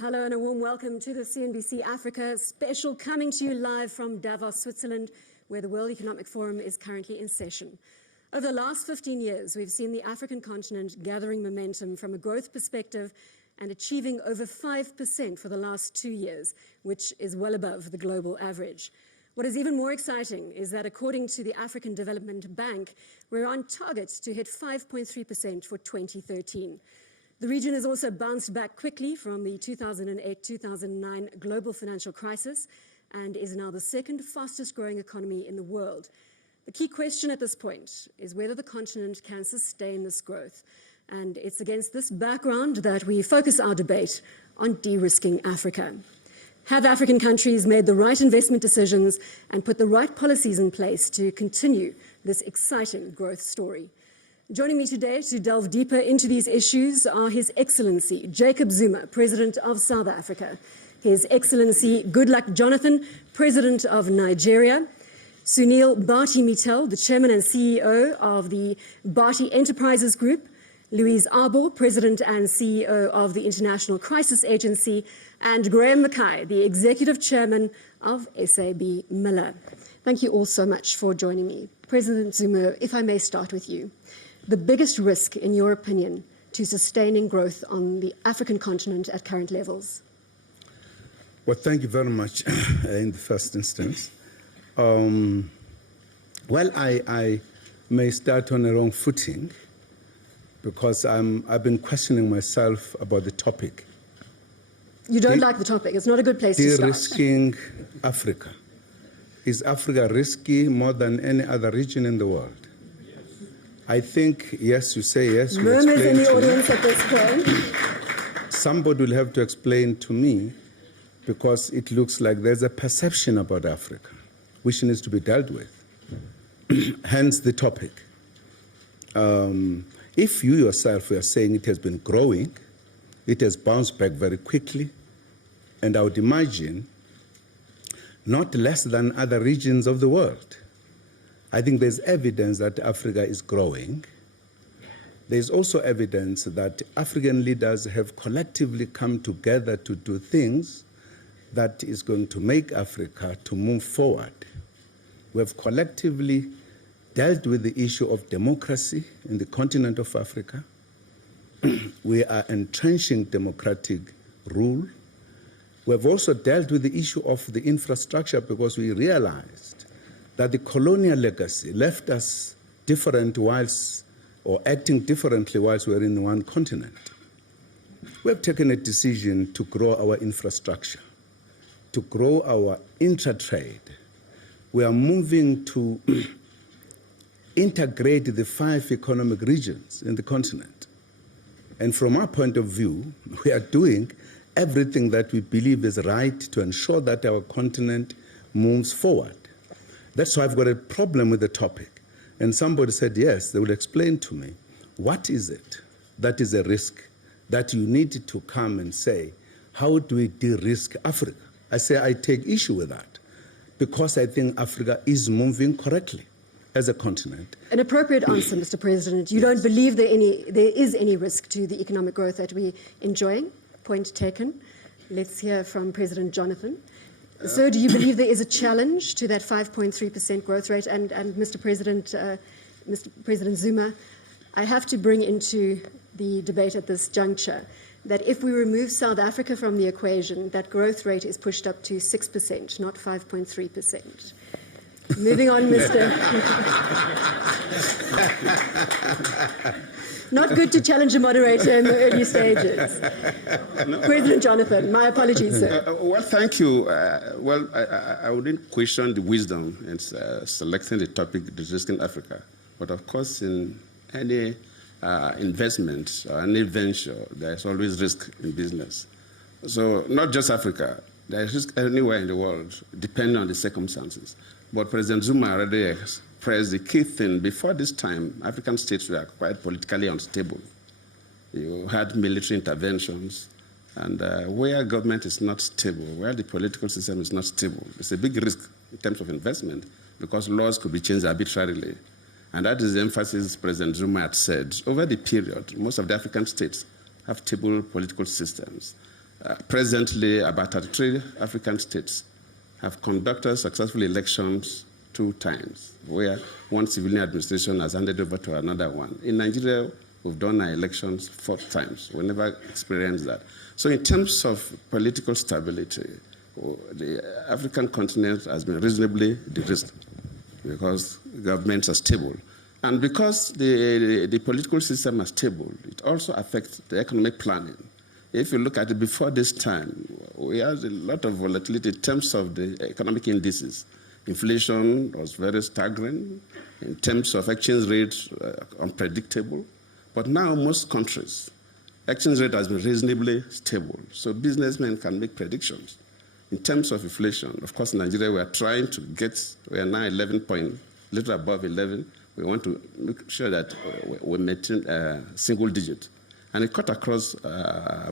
Hello and a warm welcome to the CNBC Africa special coming to you live from Davos, Switzerland, where the World Economic Forum is currently in session. Over the last 15 years, we've seen the African continent gathering momentum from a growth perspective and achieving over 5% for the last 2 years, which is well above the global average. What is even more exciting is that according to the African Development Bank, we're on target to hit 5.3% for 2013. The region has also bounced back quickly from the 2008-2009 global financial crisis and is now the second fastest growing economy in the world. The key question at this point is whether the continent can sustain this growth. And it's against this background that we focus our debate on de-risking Africa. Have African countries made the right investment decisions and put the right policies in place to continue this exciting growth story? Joining me today to delve deeper into these issues are His Excellency Jacob Zuma, President of South Africa, His Excellency Goodluck Jonathan, President of Nigeria, Sunil Bharti Mittal, the Chairman and CEO of the Bharti Enterprises Group, Louise Arbour, President and CEO of the International Crisis Agency, and Graham Mackay, the Executive Chairman of SAB Miller. Thank you all so much for joining me. President Zuma, if I may start with you. The biggest risk, in your opinion, to sustaining growth on the African continent at current levels? Well, thank you very much in the first instance. Well, I may start on the wrong footing because I've been questioning myself about the topic. You don't like the topic. It's not a good place to start. De-risking Africa. Is Africa risky more than any other region in the world? I think, yes, you say yes. Murmurs in the audience at this point. Somebody will have to explain to me because it looks like there's a perception about Africa which needs to be dealt with. Hence the topic. If you yourself were saying it has been growing, it has bounced back very quickly, and I would imagine not less than other regions of the world. I think there's evidence that Africa is growing. There's also evidence that African leaders have collectively come together to do things that is going to make Africa to move forward. We have collectively dealt with the issue of democracy in the continent of Africa. We are entrenching democratic rule. We have also dealt with the issue of the infrastructure because we realized that the colonial legacy left us different whilst, or acting differently whilst we were in one continent. We have taken a decision to grow our infrastructure, to grow our intra-trade. We are moving to integrate the 5 economic regions in the continent. And from our point of view, we are doing everything that we believe is right to ensure that our continent moves forward. That's why I've got a problem with the topic. And somebody said, yes, they will explain to me, what is it that is a risk that you need to come and say, how do we de-risk Africa? I say I take issue with that because I think Africa is moving correctly as a continent. An appropriate answer, Mr. President. You don't believe there is any risk to the economic growth that we're enjoying? Point taken. Let's hear from President Jonathan. So do you believe there is a challenge to that 5.3% growth rate? And Mr. President Zuma, I have to bring into the debate at this juncture that if we remove South Africa from the equation, that growth rate is pushed up to 6%, not 5.3%. Moving on, Mr. Not good to challenge a moderator in the early stages. No. President Jonathan, my apologies, sir. Well, thank you. I wouldn't question the wisdom in selecting the topic, de-risking Africa. But of course, in any investment or any venture, there's always risk in business. So not just Africa, there's risk anywhere in the world, depending on the circumstances. But President Zuma already expressed the key thing. Before this time, African states were quite politically unstable. You had military interventions, and where government is not stable, where the political system is not stable, it's a big risk in terms of investment because laws could be changed arbitrarily. And that is the emphasis President Zuma had said. Over the period, most of the African states have stable political systems. presently, about 33 African states have conducted successful elections 2 times, where one civilian administration has handed over to another one. In Nigeria, we've done our elections 4 times. We never experienced that. So in terms of political stability, the African continent has been reasonably de-risked because governments are stable. And because the political system is stable, it also affects the economic planning. If you look at it before this time, we had a lot of volatility in terms of the economic indices. Inflation was very staggering. In terms of exchange rates, unpredictable. But now most countries, exchange rate has been reasonably stable. So businessmen can make predictions. In terms of inflation, of course, in Nigeria, we are trying to we are now 11 point, little above 11. We want to make sure that we maintain single digit. And it cut across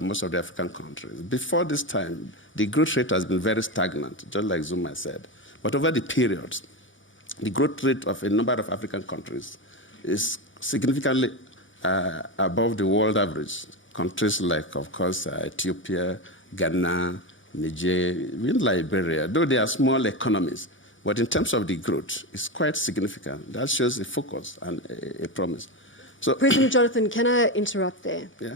most of the African countries. Before this time, the growth rate has been very stagnant, just like Zuma said. But over the periods, the growth rate of a number of African countries is significantly above the world average. Countries like, of course, Ethiopia, Ghana, Niger, even Liberia, though they are small economies. But in terms of the growth, it's quite significant. That shows a focus and a promise. So, President Jonathan, can I interrupt there? Yeah.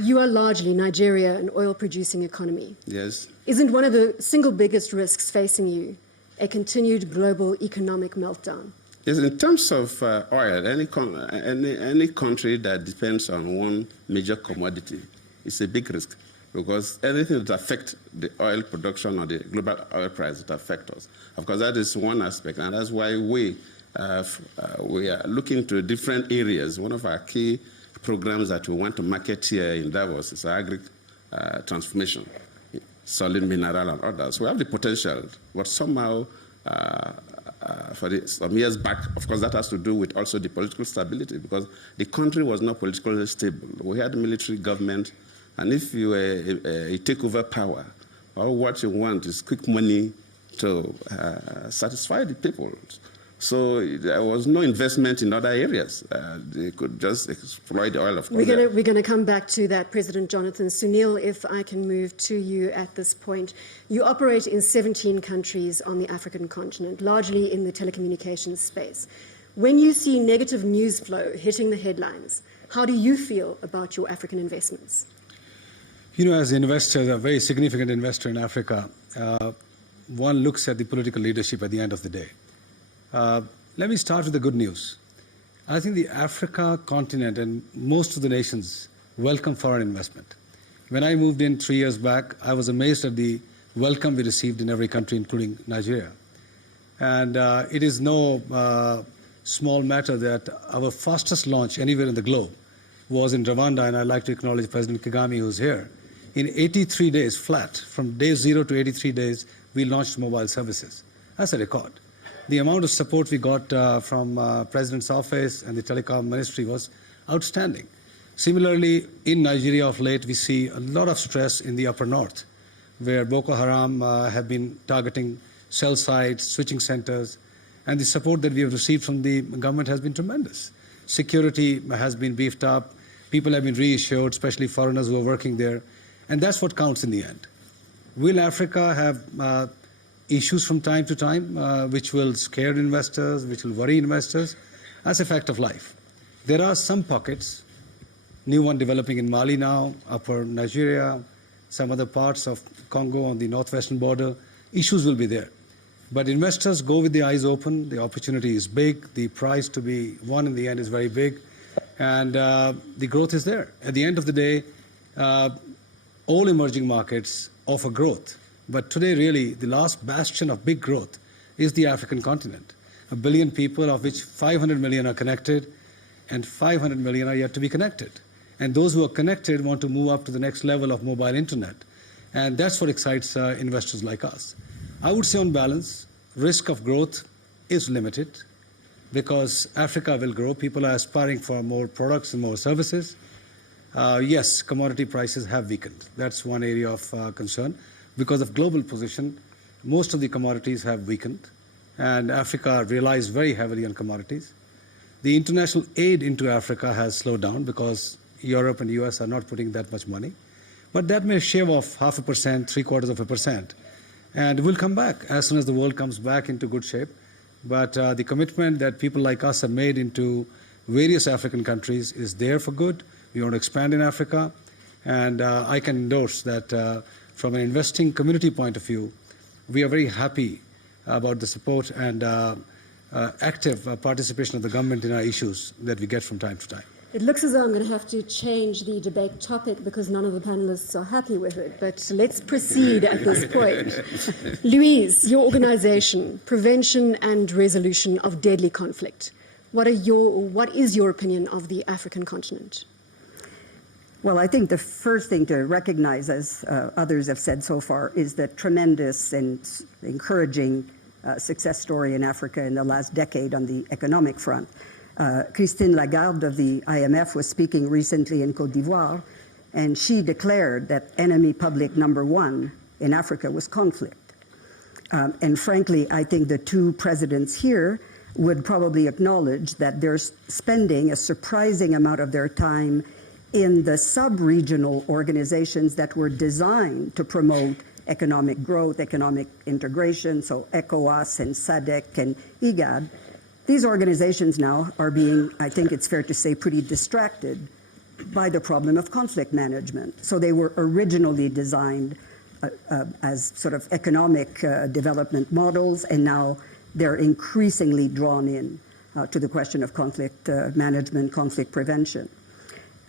You are largely Nigeria, an oil-producing economy. Yes. Isn't one of the single biggest risks facing you a continued global economic meltdown? Yes, in terms of oil, any country that depends on one major commodity is a big risk, because anything that affects the oil production or the global oil price, it affects us. Of course, that is one aspect, and that's why we are looking to different areas. One of our key programs that we want to market here in Davos is agri transformation, solid mineral and others. We have the potential, but somehow some years back, of course, that has to do with also the political stability, because the country was not politically stable. We had military government, and if you take over power, all what you want is quick money to satisfy the people. So there was no investment in other areas. They could just exploit the oil, of course. We're going to come back to that, President Jonathan. Sunil, if I can move to you at this point. You operate in 17 countries on the African continent, largely in the telecommunications space. When you see negative news flow hitting the headlines, how do you feel about your African investments? You know, as investors, a very significant investor in Africa, one looks at the political leadership at the end of the day. Let me start with the good news. I think the Africa continent and most of the nations welcome foreign investment. When I moved in 3 years back, I was amazed at the welcome we received in every country, including Nigeria. And it is no small matter that our fastest launch anywhere in the globe was in Rwanda, and I'd like to acknowledge President Kagame, who's here. In 83 days flat, from day 0 to 83 days, we launched mobile services. That's a record. The amount of support we got from President's office and the telecom ministry was outstanding. Similarly, in Nigeria of late, we see a lot of stress in the upper north, where Boko Haram have been targeting cell sites, switching centers, and the support that we have received from the government has been tremendous. Security has been beefed up, people have been reassured, especially foreigners who are working there, and that's what counts in the end. Will Africa have issues from time to time, which will scare investors, which will worry investors? That's a fact of life. There are some pockets, new one developing in Mali now, upper Nigeria, some other parts of Congo on the northwestern border. Issues will be there. But investors go with the eyes open. The opportunity is big. The price to be won in the end is very big. And the growth is there. At the end of the day, all emerging markets offer growth. But today, really, the last bastion of big growth is the African continent. 1 billion people, of which 500 million are connected, and 500 million are yet to be connected. And those who are connected want to move up to the next level of mobile internet. And that's what excites investors like us. I would say on balance, risk of growth is limited because Africa will grow. People are aspiring for more products and more services. Yes, commodity prices have weakened. That's one area of concern. Because of global position, most of the commodities have weakened, and Africa relies very heavily on commodities. The international aid into Africa has slowed down because Europe and the US are not putting that much money. But that may shave off 0.5%, 0.75%. And we'll come back as soon as the world comes back into good shape. But the commitment that people like us have made into various African countries is there for good. We want to expand in Africa. And I can endorse that from an investing community point of view, we are very happy about the support and active participation of the government in our issues that we get from time to time. It looks as though I'm going to have to change the debate topic because none of the panelists are happy with it, but let's proceed at this point. Louise, your organization, Prevention and Resolution of Deadly Conflict. What is your opinion of the African continent? Well, I think the first thing to recognize, as others have said so far, is the tremendous and encouraging success story in Africa in the last decade on the economic front. Christine Lagarde of the IMF was speaking recently in Côte d'Ivoire, and she declared that enemy public number one in Africa was conflict. And frankly, I think the two presidents here would probably acknowledge that they're spending a surprising amount of their time in the sub-regional organizations that were designed to promote economic growth, economic integration, so ECOWAS and SADC and IGAD. These organizations now are being, I think it's fair to say, pretty distracted by the problem of conflict management. So they were originally designed as sort of economic development models, and now they're increasingly drawn in to the question of conflict management, conflict prevention.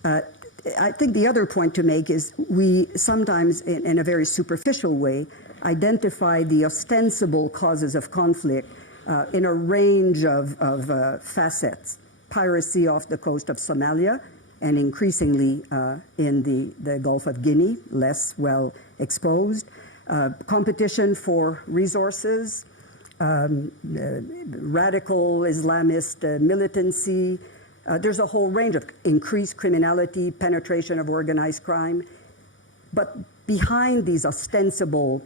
I think the other point to make is we sometimes, in a very superficial way, identify the ostensible causes of conflict in a range of facets. Piracy off the coast of Somalia, and increasingly in the Gulf of Guinea, less well exposed. Competition for resources, radical Islamist militancy. There's a whole range of increased criminality, penetration of organized crime. But behind these ostensible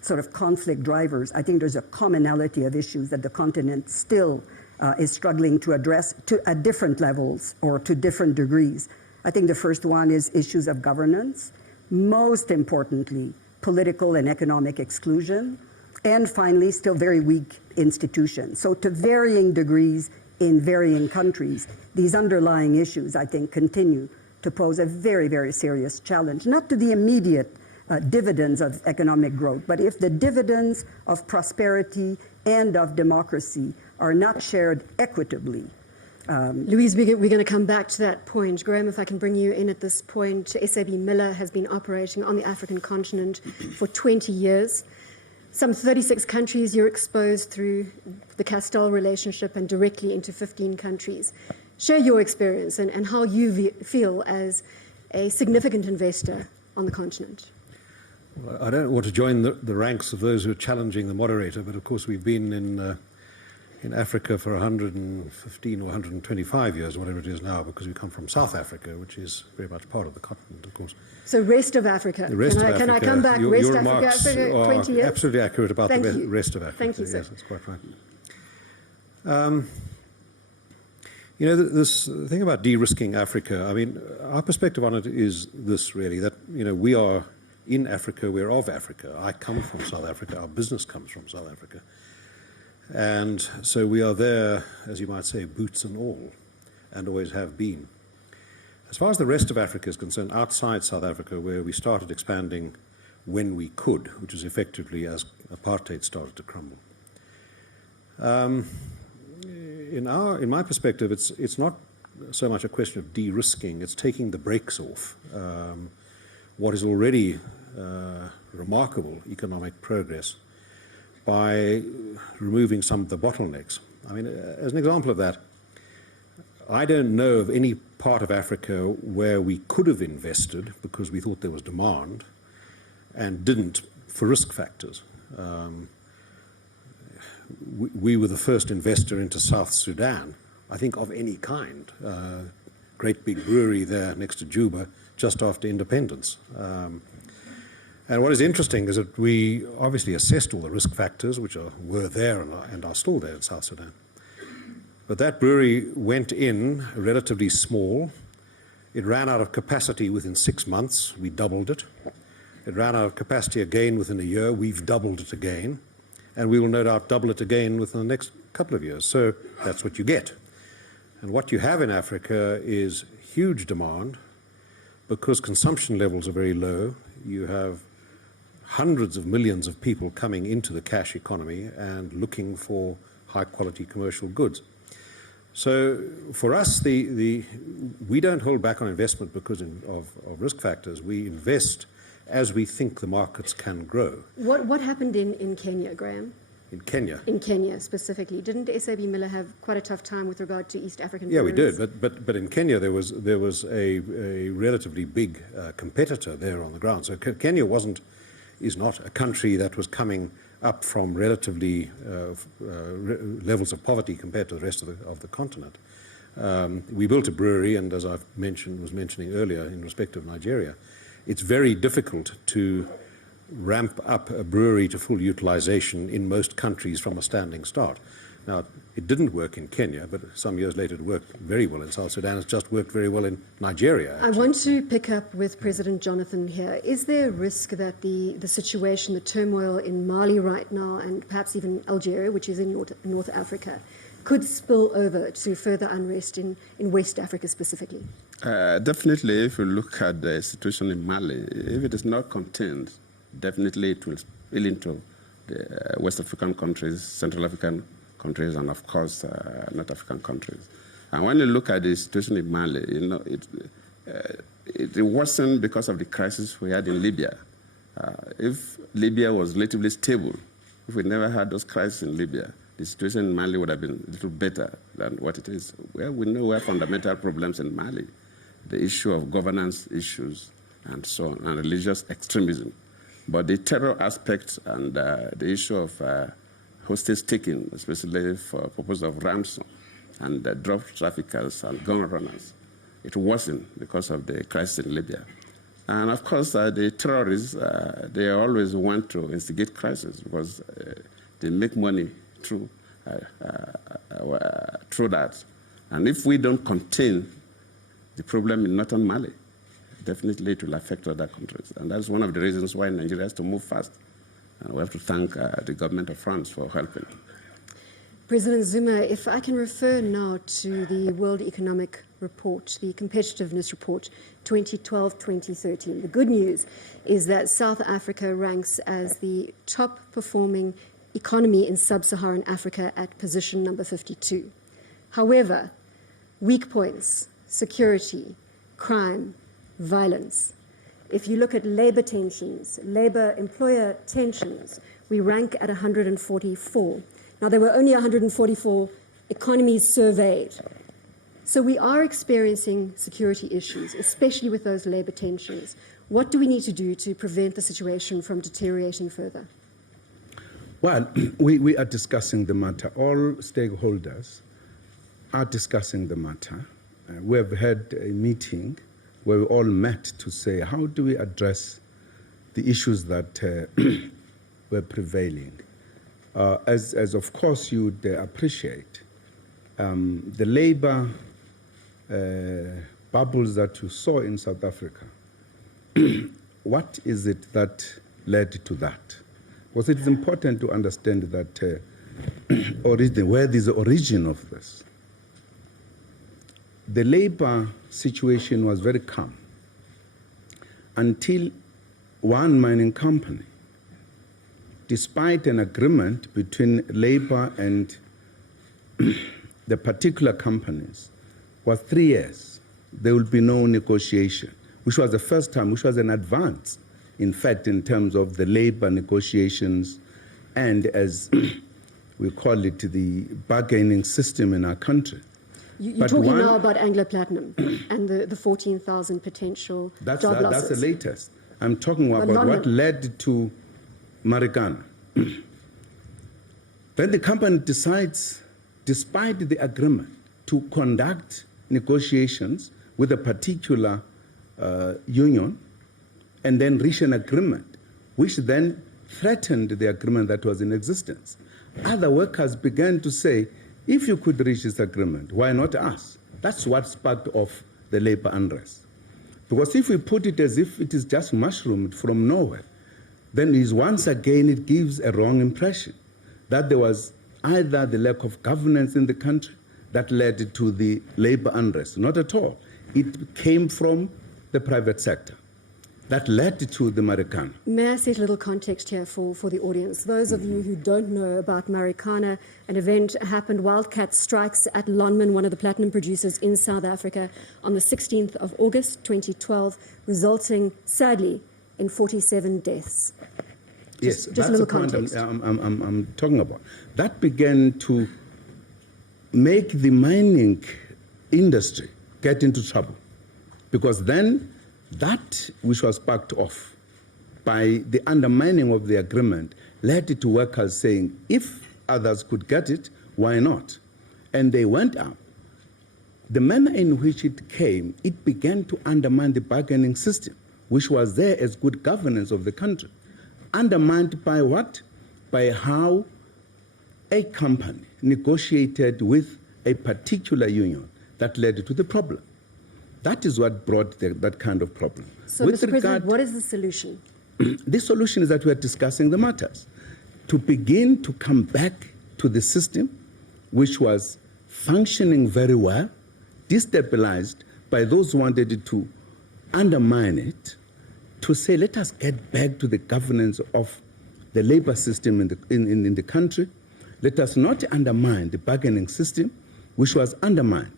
sort of conflict drivers, I think there's a commonality of issues that the continent still is struggling to address at different levels or to different degrees. I think the first one is issues of governance, most importantly, political and economic exclusion, and finally, still very weak institutions. So to varying degrees in varying countries, these underlying issues, I think, continue to pose a very, very serious challenge, not to the immediate dividends of economic growth, but if the dividends of prosperity and of democracy are not shared equitably. Louise, we're going to come back to that point. Graham, if I can bring you in at this point, SAB Miller has been operating on the African continent for 20 years. Some 36 countries you're exposed through the Castel relationship and directly into 15 countries. Share your experience and how you feel as a significant investor on the continent. Well, I don't want to join the ranks of those who are challenging the moderator, but of course we've been in Africa for 115 or 125 years, whatever it is now, because we come from South Africa, which is very much part of the continent, of course. So rest of Africa. The rest of Africa. Can I come back? Your West remarks Africa, are 20 years? absolutely accurate about Thank the you. rest of Africa. Thank you, sir. Yes, that's quite right. You know, this thing about de-risking Africa, I mean, our perspective on it is this, really, that, you know, we are in Africa, we're of Africa. I come from South Africa, our business comes from South Africa. And so we are there, as you might say, boots and all, and always have been. As far as the rest of Africa is concerned, outside South Africa, where we started expanding when we could, which was effectively as apartheid started to crumble. In my perspective, it's not so much a question of de-risking, it's taking the brakes off. What is already remarkable economic progress by removing some of the bottlenecks. I mean, as an example of that, I don't know of any part of Africa where we could have invested because we thought there was demand and didn't for risk factors. We were the first investor into South Sudan, I think, of any kind. Great big brewery there next to Juba just after independence. And what is interesting is that we obviously assessed all the risk factors which were there and are still there in South Sudan. But that brewery went in relatively small It ran out of capacity within 6 months. We doubled it. It ran out of capacity again within a year. We've doubled it again. And we will no doubt double it again within the next couple of years. So that's what you get. And what you have in Africa is huge demand because consumption levels are very low. You have hundreds of millions of people coming into the cash economy and looking for high-quality commercial goods. So for us, we don't hold back on investment because of risk factors. We invest as we think the markets can grow. What happened in Kenya, Graham? In Kenya? In Kenya specifically. Didn't SAB Miller have quite a tough time with regard to East African Yeah, we breweries? did. But in Kenya, there was a relatively big competitor there on the ground. So Kenya is not a country that was coming up from relatively levels of poverty compared to the rest of the continent. We built a brewery, and as I've was mentioning earlier in respect of Nigeria, it's very difficult to ramp up a brewery to full utilization in most countries from a standing start. Now, it didn't work in Kenya, but some years later it worked very well in South Sudan. It's just worked very well in Nigeria, actually. I want to pick up with President Jonathan here. Is there a risk that the situation, the turmoil in Mali right now, and perhaps even Algeria, which is in North Africa, could spill over to further unrest in West Africa specifically? Definitely, if you look at the situation in Mali, if it is not contained, definitely it will spill into the West African countries, Central African countries, and of course, North African countries. And when you look at the situation in Mali, you know, it worsened because of the crisis we had in Libya. If Libya was relatively stable, if we never had those crises in Libya, the situation in Mali would have been a little better than what it is. Well, we know we have fundamental problems in Mali, the issue of governance issues and so on, and religious extremism. But the terror aspect and the issue of hostage taking, especially for purpose of ransom, and drug traffickers and gun runners, it worsened because of the crisis in Libya. And of course, the terrorists, they always want to instigate crisis because they make money through that. And if we don't contain the problem in northern Mali, definitely it will affect other countries. And that's one of the reasons why Nigeria has to move fast. And we have to thank the government of France for helping. President Zuma, if I can refer now to the World Economic Report, the Competitiveness Report 2012-2013. The good news is that South Africa ranks as the top performing economy in sub-Saharan Africa at position number 52. However, weak points, security, crime, violence. If you look at labor tensions, labor-employer tensions, we rank at 144. Now, there were only 144 economies surveyed. So we are experiencing security issues, especially with those labor tensions. What do we need to do to prevent the situation from deteriorating further? Well, we are discussing the matter. All stakeholders are discussing the matter. We have had a meeting where we all met to say, how do we address the issues that were prevailing? As of course you'd appreciate, the labor bubbles that you saw in South Africa, what is it that led to that? Because it is important to understand that where is the origin of this. The labor situation was very calm until one mining company, despite an agreement between labor and the particular companies, was 3 years. There will be no negotiation, which was the first time, which was an advance, in fact, in terms of the labor negotiations and, as we call it, the bargaining system in our country. You're talking now about Anglo Platinum and the 14,000 potential job losses. That's the latest. I'm talking about what led to Marikana. Then the company decides, despite the agreement, to conduct negotiations with a particular union and then reach an agreement, which then threatened the agreement that was in existence. Other workers began to say, if you could reach this agreement, why not us? That's what sparked off the labor unrest. Because if we put it as if it is just mushroomed from nowhere, then once again it gives a wrong impression that there was either the lack of governance in the country that led to the labor unrest. Not at all. It came from the private sector that led to the Marikana. May I set a little context here for the audience? Those of you who don't know about Marikana, an event happened, wildcat strikes at Lonmin, one of the platinum producers in South Africa, on the 16th of August 2012, resulting, sadly, in 47 deaths. Yes, just that's a little the point context. I'm talking about. That began to make the mining industry get into trouble, because then that which was sparked off by the undermining of the agreement led to workers saying, if others could get it, why not? And they went up. The manner in which it came, it began to undermine the bargaining system, which was there as good governance of the country. Undermined by what? By how a company negotiated with a particular union that led to the problem. That is what brought that kind of problem. So, Mr. President, what is the solution? The solution is that we are discussing the matters. To begin to come back to the system which was functioning very well, destabilized by those who wanted to undermine it, to say, let us get back to the governance of the labor system in the country. Let us not undermine the bargaining system, which was undermined.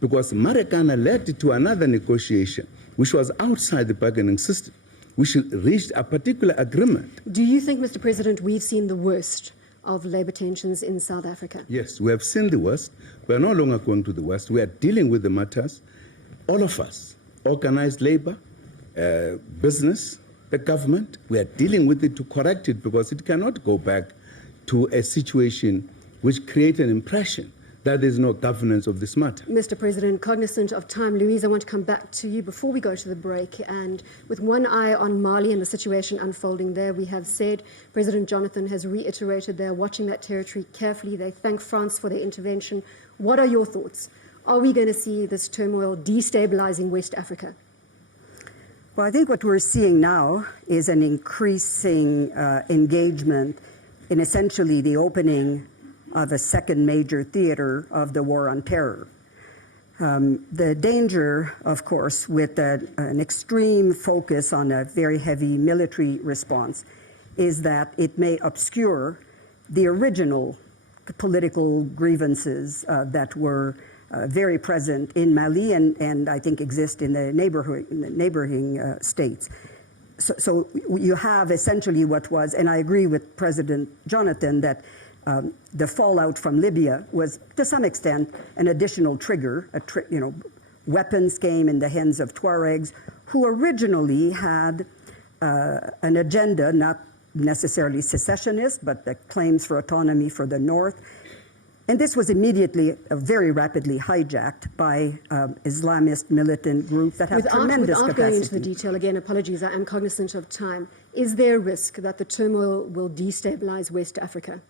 Because Marikana led to another negotiation, which was outside the bargaining system, which reached a particular agreement. Do you think, Mr. President, we've seen the worst of labor tensions in South Africa? Yes, we have seen the worst. We are no longer going to the worst. We are dealing with the matters. All of us, organized labor, business, the government, we are dealing with it to correct it, because it cannot go back to a situation which creates an impression that there is no governance of this matter. Mr. President, cognizant of time, Louise, I want to come back to you before we go to the break. And with one eye on Mali and the situation unfolding there, we have said President Jonathan has reiterated they're watching that territory carefully. They thank France for their intervention. What are your thoughts? Are we going to see this turmoil destabilizing West Africa? Well, I think what we're seeing now is an increasing engagement in essentially the opening of a second major theater of the war on terror. The danger, of course, with an extreme focus on a very heavy military response is that it may obscure the original political grievances that were very present in Mali and I think exist in the neighboring states. So you have essentially what was, and I agree with President Jonathan that the fallout from Libya was, to some extent, an additional trigger. Weapons came in the hands of Tuaregs, who originally had an agenda, not necessarily secessionist, but the claims for autonomy for the North. And this was immediately, very rapidly hijacked by Islamist militant groups that have tremendous capacity. Without going into the capacity. detail, again, apologies, I am cognizant of time. Is there a risk that the turmoil will destabilize West Africa?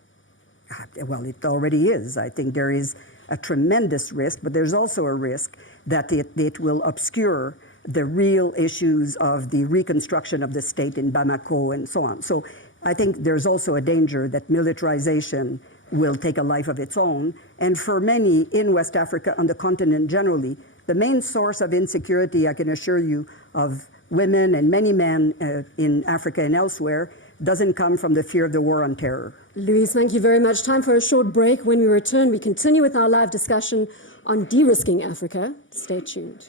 Well, it already is. I think there is a tremendous risk, but there's also a risk that it will obscure the real issues of the reconstruction of the state in Bamako and so on. So I think there's also a danger that militarization will take a life of its own. And for many in West Africa, on the continent generally, the main source of insecurity, I can assure you, of women and many men in Africa and elsewhere, doesn't come from the fear of the war on terror. Louise, thank you very much. Time for a short break. When we return, we continue with our live discussion on de-risking Africa. Stay tuned.